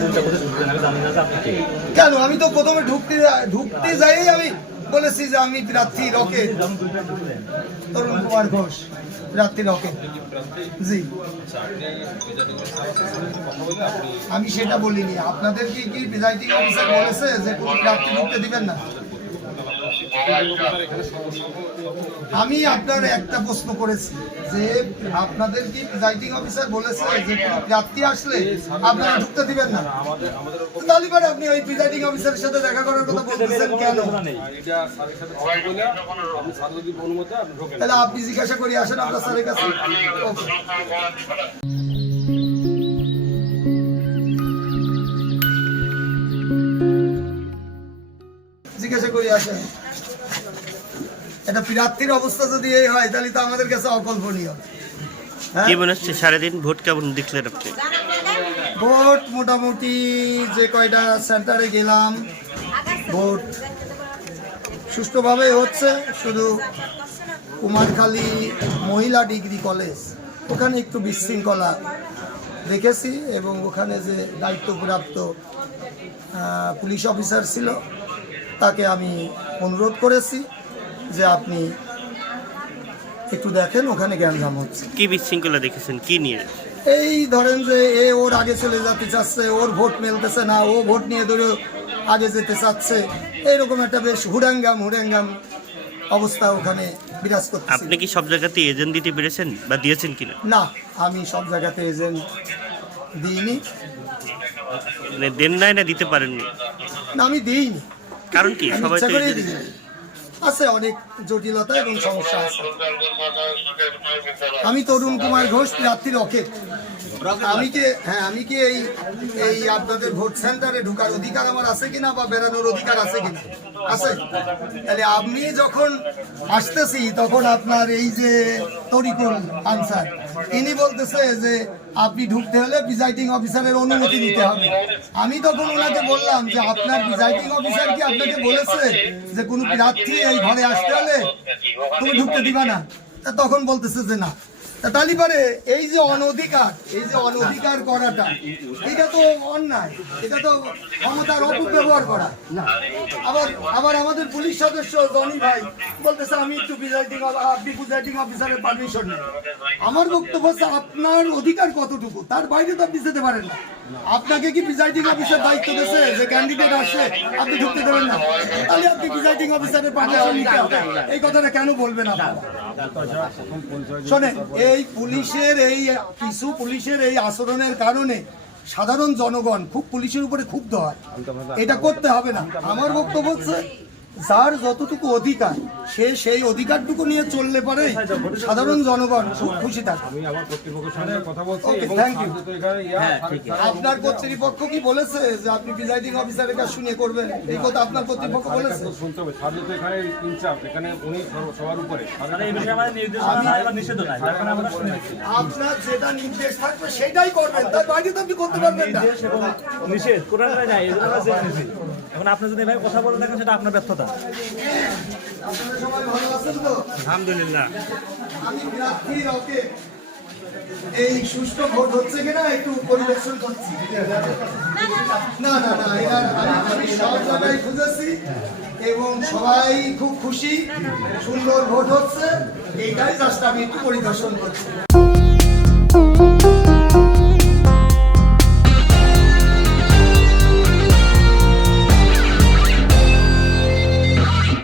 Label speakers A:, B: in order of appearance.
A: দুইটা কোথায় ঢুকবেন আমি জানি না যে আপনি কে।
B: কেন? আমি তো প্রথমে ঢুকতে ঢুকতে যাই আমি বলেছি যে আমি প্রার্থী
A: রকে
B: তরুণ কুমার ঘোষ প্রার্থী রকে জি। আমি সেটা বলিনি। আপনাদের কি কি প্রিজাইডিং অফিসার বলেছে যে কোনো প্রার্থী ঢুকতে দিবেন না? আমি আপনার একটা প্রশ্ন করেছি যে আপনাদের কি প্রিজাইডিং অফিসার বলেছে যে কোনো প্রার্থী আসলে আপনারা ঢুকতে দিবেন না? তাহলে পরে আপনি ওই প্রিজাইডিং অফিসারের সাথে দেখা করার কথা বলতেছেন কেন তাহলে আপনি জিজ্ঞাসা করে আসেন আপনার স্যারের কাছে। জিজ্ঞাসা করে আসেন। এটা প্রার্থীর অবস্থা যদি এই হয় তাহলে তো আমাদের কাছে অকল্পনীয়। হ্যাঁ?
C: কি মনে হচ্ছে সারাদিন ভোট কেমন দেখলেন আপনি?
B: ভোট মোটামুটি যে কয়টা সেন্টারে গেলাম ভোট সুষ্ঠুভাবে হচ্ছে শুধু কুমারখালী মহিলা ডিগ্রি কলেজ ওখানে একটু বিশৃঙ্খলা দেখেছি এবং ওখানে যে দায়িত্বপ্রাপ্ত পুলিশ অফিসার ছিল তাকে আমি অনুরোধ করেছি। যে আপনি একটু দেখেন ওখানে গ্যাঞ্জাম হচ্ছে।
C: কি বিশৃঙ্খলা দেখেছেন? কি নিয়ে?
B: এই ধরেন যে এ ওর আগে চলে যেতে চাচ্ছে ওর ভোট মেলতেছে না ও ভোট নিয়ে ধরে আগে যেতে চাচ্ছে এইরকম একটা বেশ হুড়াঙ্গাম হুড়াঙ্গাম অবস্থা ওখানে বিরাজ করতেছে।
C: আপনি কি সব জায়গাতে এজেন্ট দিতে পেরেছেন বা দিয়েছেন কিনা?
B: না আমি সব জায়গাতে এজেন্ট দিইনি।
C: মানে দেন নাই না দিতে পারেননি?
B: না আমি দিইনি।
C: কারণ কি? সবাই
B: আছে অনেক জটিলতা এবং সমস্যা আছে। আমি তরুণ কুমার ঘোষ প্রার্থী রকেট। আমি কি হ্যাঁ আমি কি এই এই আপনাদের ভোট সেন্টারে ঢোকার অধিকার আমার আছে কিনা বা বেরানোর অধিকার আছে কিনা? আছে? তাহলে আপনি যখন আসতেছি তখন আপনার এই যে তরিকুল আনসার ইনি বলতেছে যে আপনি ঢুকতে হলে প্রিজাইডিং অফিসারের অনুমতি নিতে হবে। আমি তখন ওনাকে বললাম যে আপনার প্রিজাইডিং অফিসার কি আপনাকে বলেছে যে কোনো প্রার্থী এই ঘরে আসতে হলে তুমি ঢুকতে দিবা না? তখন বলতেছে যে না। তাহলে পরে এই যে অনধিকার, এই যে অনধিকার করাটা, এটা তো অন্যায়, এটা তো ক্ষমতার অপব্যবহার করা। আবার আবার আমাদের পুলিশ সদস্য জনি ভাই বলতেছে, আমি একটু প্রিজাইডিং আপনি প্রিজাইডিং অফিসারের পারমিশন নেই আমার বক্তব্য হচ্ছে, আপনার অধিকার কতটুকু? তার বাইরে তো আপনি যেতে পারেন না। আপনাকে কি প্রিজাইডিং অফিসার দায়িত্ব দিয়েছে যে ক্যান্ডিডেট আসছে, আপনি ঢুকতে দেবেন না? তাহলে আপনি প্রিজাইডিং অফিসারের পারমিশন নিতে হবে। এই কথাটা কেন বলবেন আপনারা? শোনেন এই পুলিশের এই কিছু পুলিশের এই আচরণের কারণে সাধারণ জনগণ খুব পুলিশের উপরে ক্ষুব্ধ হয়। এটা করতে হবে না। আমার বক্তব্য হচ্ছে যার যতটুকু অধিকার সে সেই অধিকারটুকু নিয়ে চললে পারে সাধারণ জনগণ খুব খুশি থাকে।
D: আমি আমার কর্তৃপক্ষের কথা বলছি এবং ইয়া, স্যার-
B: আপনার কর্তৃপক্ষ কি বলেছে যে আপনি প্রিজাইডিং অফিসারের কাছে শুনে করবেন? এই কথা আপনার কর্তৃপক্ষ বলেছে।
D: শুনতে হবে। স্যার যেহেতু এখানে ইনচার্জ এখানে উনি সবার উপরে। স্যারের
A: মানে
B: আপনার যেটা নির্দেশ থাকবে সেটাই করবেন। তার বাইরে তো আপনি করতে পারবেন না।
A: নিষেধ কোরআন নাই এখন আপনি যদি এভাবে কথা বলে থাকেন সেটা আপনার ব্যর্থতা।
B: এই ভোট হচ্ছে কিনা একটু করছি। না না না আমি- আমি সব জায়গায় খুঁজেছি এবং সবাই খুব খুশি। সুন্দর ভোট হচ্ছে। এইটাই জাস্ট আমি একটু পরিদর্শন করছি।